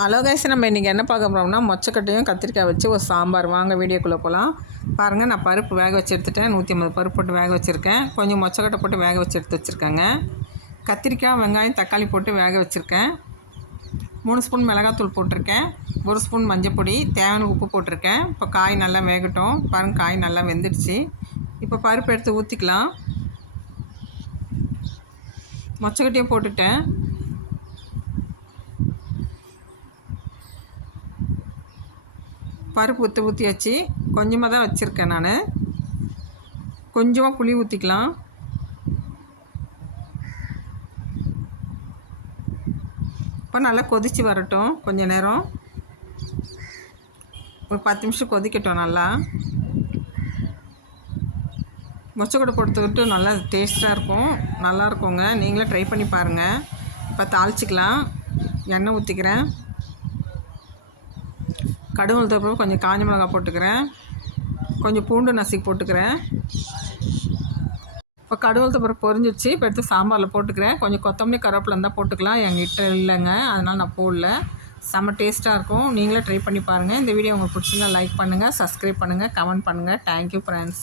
Hello guys, நம்ம இன்றைக்கி என்ன பார்க்க போகிறோம்னா மொச்சக்கட்டையும் கத்திரிக்காய் வச்சு ஒரு சாம்பார். வாங்க வீடியோக்குள்ளே போகலாம். பாருங்கள், நான் பருப்பு வேக வச்சு எடுத்துட்டேன். 150 பருப்பு போட்டு வேக வச்சுருக்கேன். கொஞ்சம் மொச்சக்கட்டை போட்டு வேக வச்சு எடுத்து வச்சுருக்கேங்க. கத்திரிக்காய், வெங்காயம், தக்காளி போட்டு வேக வச்சுருக்கேன். 3 ஸ்பூன் மிளகாத்தூள் போட்டிருக்கேன். 1 ஸ்பூன் மஞ்சப்பொடி, தேவையான உப்பு போட்டிருக்கேன். இப்போ காய் நல்லா வேகட்டும். பாருங்கள், காய் நல்லா வெந்துடுச்சு. இப்போ பருப்பு எடுத்து ஊற்றிக்கலாம். மொச்சக்கட்டையும் போட்டுட்டேன். பருப்பு ஊற்றி வச்சு கொஞ்சமாக தான் வச்சுருக்கேன். நான் கொஞ்சமாக புளி ஊற்றிக்கலாம். இப்போ நல்லா கொதித்து வரட்டும். கொஞ்சம் நேரம் ஒரு 10 நிமிஷம் கொதிக்கட்டும். நல்லா மொச்சக்கொட்டை போட்டு நல்லா டேஸ்ட்டாக இருக்கும். நல்லாயிருக்குங்க. நீங்களே ட்ரை பண்ணி பாருங்கள். இப்போ தாளிச்சிக்கலாம். எண்ணெய் ஊற்றிக்கிறேன். கடுகு உளுத்தப்பருப்பு, கொஞ்சம் காஞ்ச மிளகாய் போட்டுக்கிறேன். கொஞ்சம் பூண்டு நசுக்கி போட்டுக்கிறேன். இப்போ கடுகு உளுத்தப்பருப்பு பொரிஞ்சிடுச்சு. இப்போ எடுத்து சாம்பாரில் போட்டுக்கிறேன். கொஞ்சம் கொத்தமல்லி கருவேப்பிலை இருந்தால் போட்டுக்கலாம். என்கிட்ட இல்லைங்க, அதனால் நான் போடல. செம்ம டேஸ்ட்டாக இருக்கும். நீங்களே ட்ரை பண்ணி பாருங்கள். இந்த வீடியோ உங்களுக்கு பிடிச்சிருந்தா லைக் பண்ணுங்கள், சப்ஸ்கிரைப் பண்ணுங்கள், கமெண்ட் பண்ணுங்கள். Thank you friends.